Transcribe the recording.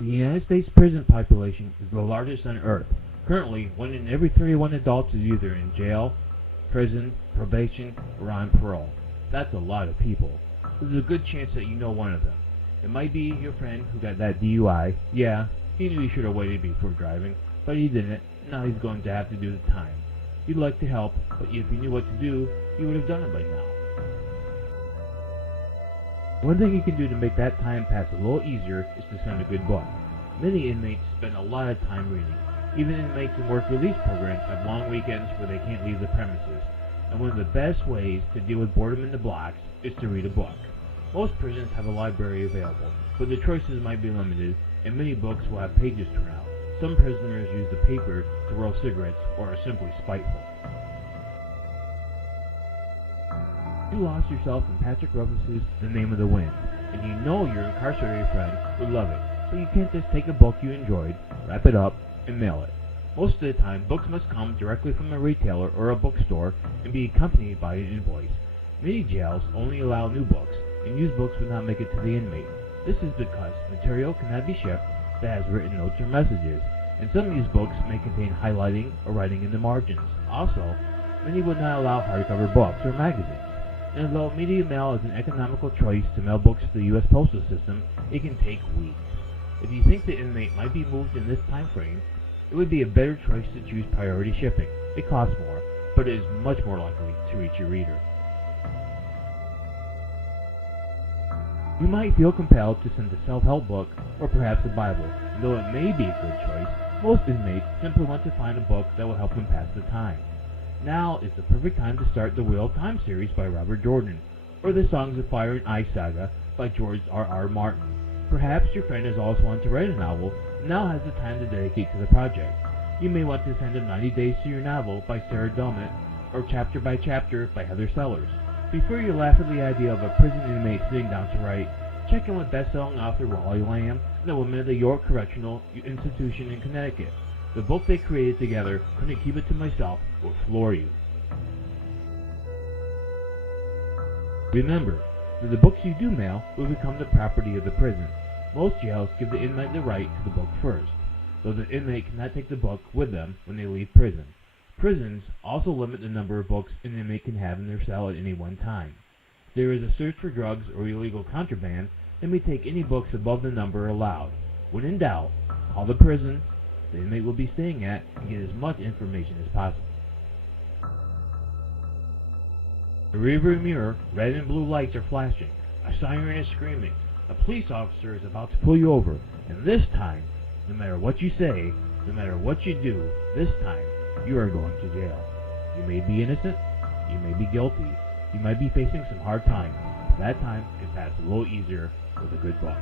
The United States prison population is the largest on Earth. Currently, 1 in every 31 adults is either in jail, prison, probation, or on parole. That's a lot of people. There's a good chance that you know one of them. It might be your friend who got that DUI. Yeah, he knew he should have waited before driving, but he didn't. Now he's going to have to do the time. You'd like to help, but if you knew what to do, you would have done it by now. One thing you can do to make that time pass a little easier is to send a good book. Many inmates spend a lot of time reading. Even inmates in work release programs have long weekends where they can't leave the premises. And one of the best ways to deal with boredom in the blocks is to read a book. Most prisons have a library available, but the choices might be limited, and many books will have pages torn out. Some prisoners use the paper to roll cigarettes or are simply spiteful. You lost yourself in Patrick Rothfuss's The Name of the Wind, and you know your incarcerated friend would love it, but you can't just take a book you enjoyed, wrap it up, and mail it. Most of the time, books must come directly from a retailer or a bookstore and be accompanied by an invoice. Many jails only allow new books, and used books would not make it to the inmate. This is because material cannot be shipped that has written notes or messages, and some of these books may contain highlighting or writing in the margins. Also, many would not allow hardcover books or magazines. And although media mail is an economical choice to mail books to the U.S. Postal System, it can take weeks. If you think the inmate might be moved in this time frame, it would be a better choice to choose priority shipping. It costs more, but it is much more likely to reach your reader. You might feel compelled to send a self-help book or perhaps a Bible, and though it may be a good choice, most inmates simply want to find a book that will help them pass the time. Now is the perfect time to start the Wheel of Time series by Robert Jordan, or the Songs of Fire and Ice saga by George R.R. Martin. Perhaps your friend has always wanted to write a novel, and now has the time to dedicate to the project. You may want to send him 90 Days to Your Novel by Sarah Dummett, or Chapter by Chapter by Heather Sellers. Before you laugh at the idea of a prison inmate sitting down to write, check in with best-selling author Wally Lamb and the women of the York Correctional Institution in Connecticut. The book they created together, Couldn't Keep It to Myself, will floor you. Remember that the books you do mail will become the property of the prison. Most jails give the inmate the right to the book first, though the inmate cannot take the book with them when they leave prison. Prisons also limit the number of books an inmate can have in their cell at any one time. If there is a search for drugs or illegal contraband, they may take any books above the number allowed. When in doubt, call the prison the inmate will be staying at and get as much information as possible. The rearview mirror, red and blue lights are flashing. A siren is screaming. A police officer is about to pull you over, and this time, no matter what you say, no matter what you do, this time, you are going to jail. You may be innocent, you may be guilty, you might be facing some hard times, but that time can pass a little easier with a good book.